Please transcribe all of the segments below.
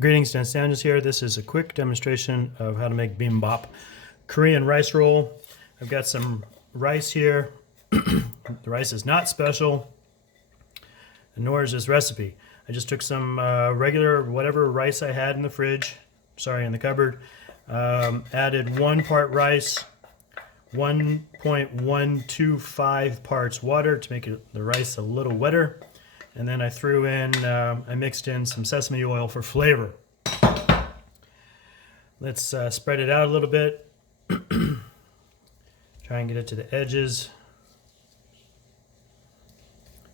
Greetings, Dan Stanges here. This is a quick demonstration of how to make bibimbap Korean rice roll. I've got some rice here. The rice is not special, nor is this recipe. I just took some regular whatever rice I had in the fridge, in the cupboard, added 1 part rice, 1.125 parts water to make the rice a little wetter. And then I threw in, I mixed in some sesame oil for flavor. Let's spread it out a little bit. Try and get it to the edges.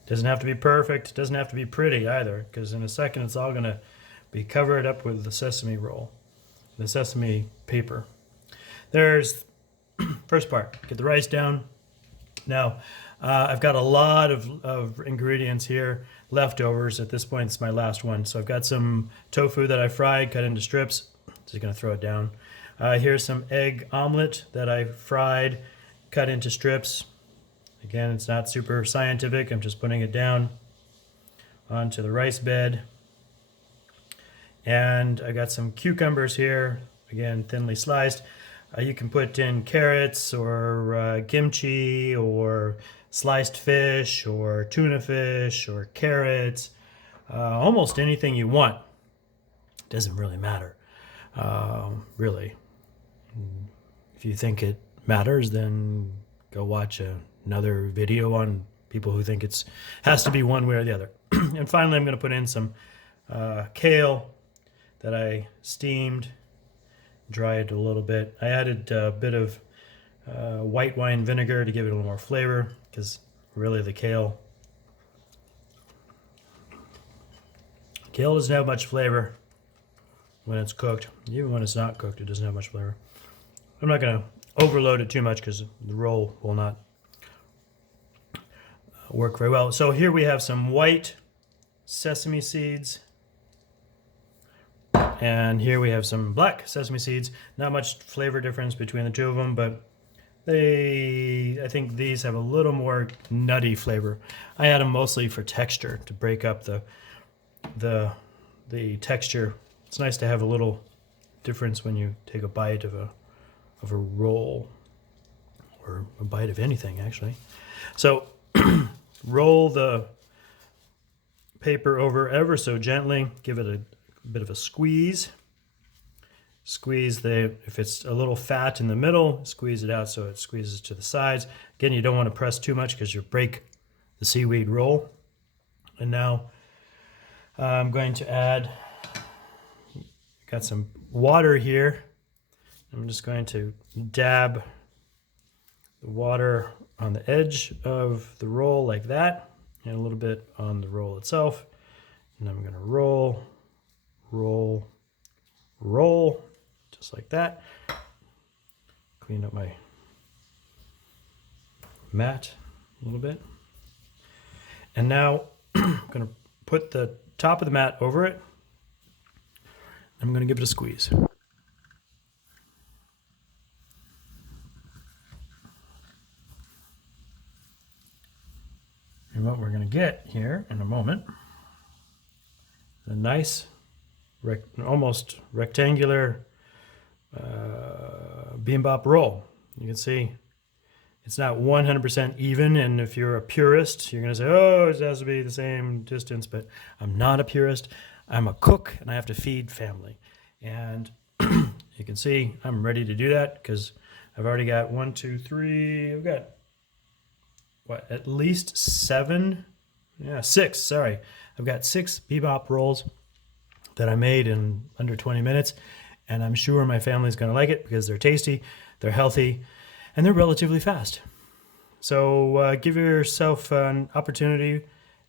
Doesn't have to be perfect, doesn't have to be pretty either, because in a second it's all gonna be covered up with the sesame roll, the sesame paper. There's first part, get the rice down. Now, I've got a lot of ingredients here, leftovers. At this point, it's my last one. So I've got some tofu that I fried, cut into strips. Just gonna throw it down. Here's some egg omelet that I fried, cut into strips. Again, it's not super scientific. I'm just putting it down onto the rice bed. And I got some cucumbers here, again, thinly sliced. You can put in carrots or kimchi or sliced fish or tuna fish or carrots, almost anything you want. Doesn't really matter, really. If you think it matters, then go watch another video on people who think it has to be one way or the other. And finally, I'm going to put in some kale that I steamed, dried a little bit. I added a bit of white wine vinegar to give it a little more flavor, because really the kale doesn't have much flavor when it's cooked. Even when it's not cooked, it doesn't have much flavor. I'm not going to overload it too much because the roll will not work very well. So here we have some white sesame seeds, and here we have some black sesame seeds. Not much flavor difference between the two of them, but I think these have a little more nutty flavor. I add them mostly for texture, to break up the texture. It's nice to have a little difference when you take a bite of a roll, or a bite of anything actually. So roll the paper over ever so gently, give it a bit of a squeeze. Squeeze if it's a little fat in the middle, squeeze it out so it squeezes to the sides. Again, you don't want to press too much because you'll break the seaweed roll. And now I'm going to add, got some water here. I'm just going to dab the water on the edge of the roll like that, and a little bit on the roll itself. And I'm going to roll, roll, roll, just like that. Clean up my mat a little bit. And now I'm going to put the top of the mat over it. I'm going to give it a squeeze. And what we're going to get here in a moment, a nice, almost rectangular bibimbap roll. You can see it's not 100% even, and if you're a purist, you're going to say, oh, it has to be the same distance, but I'm not a purist. I'm a cook, and I have to feed family. And you can see I'm ready to do that, because I've already got 1, 2, 3, I've got, at least 7? Yeah, 6, sorry. I've got 6 bibimbap rolls that I made in under 20 minutes, and I'm sure my family's going to like it because they're tasty, they're healthy, and they're relatively fast. So give yourself an opportunity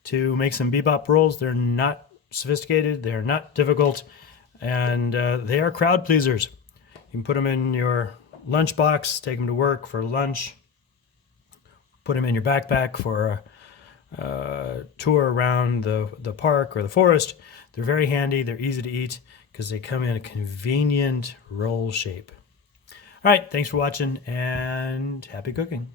to make some bibimbap rolls. They're not sophisticated, they're not difficult, and they are crowd pleasers. You can put them in your lunchbox, take them to work for lunch, put them in your backpack for a tour around the park or the forest. They're very handy, they're easy to eat, because they come in a convenient roll shape. All right, thanks for watching, and happy cooking.